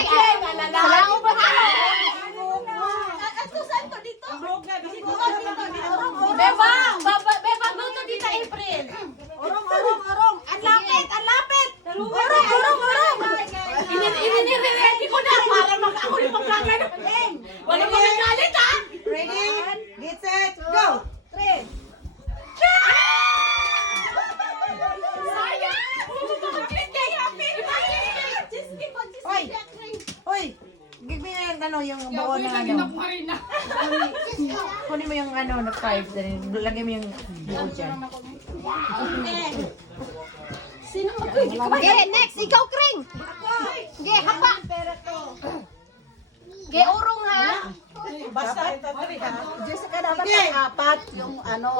Salamat pa ka. Beba, luto dito, April. Orong. Ang lapit. Orong. Ini-ready ko na para ako yung magkagano. Wala mo nagalit, ha? Ready? Get set, go! 3. Hoy! Give me yung buo na Kunin mo yung na 5 din. Lagay mo yung buo dyan. Okay, next, ikaw, Kring. Okay, hapa. Okay, urong, ha? Basta ito 3 ha. Jessica dapat ang 4 yung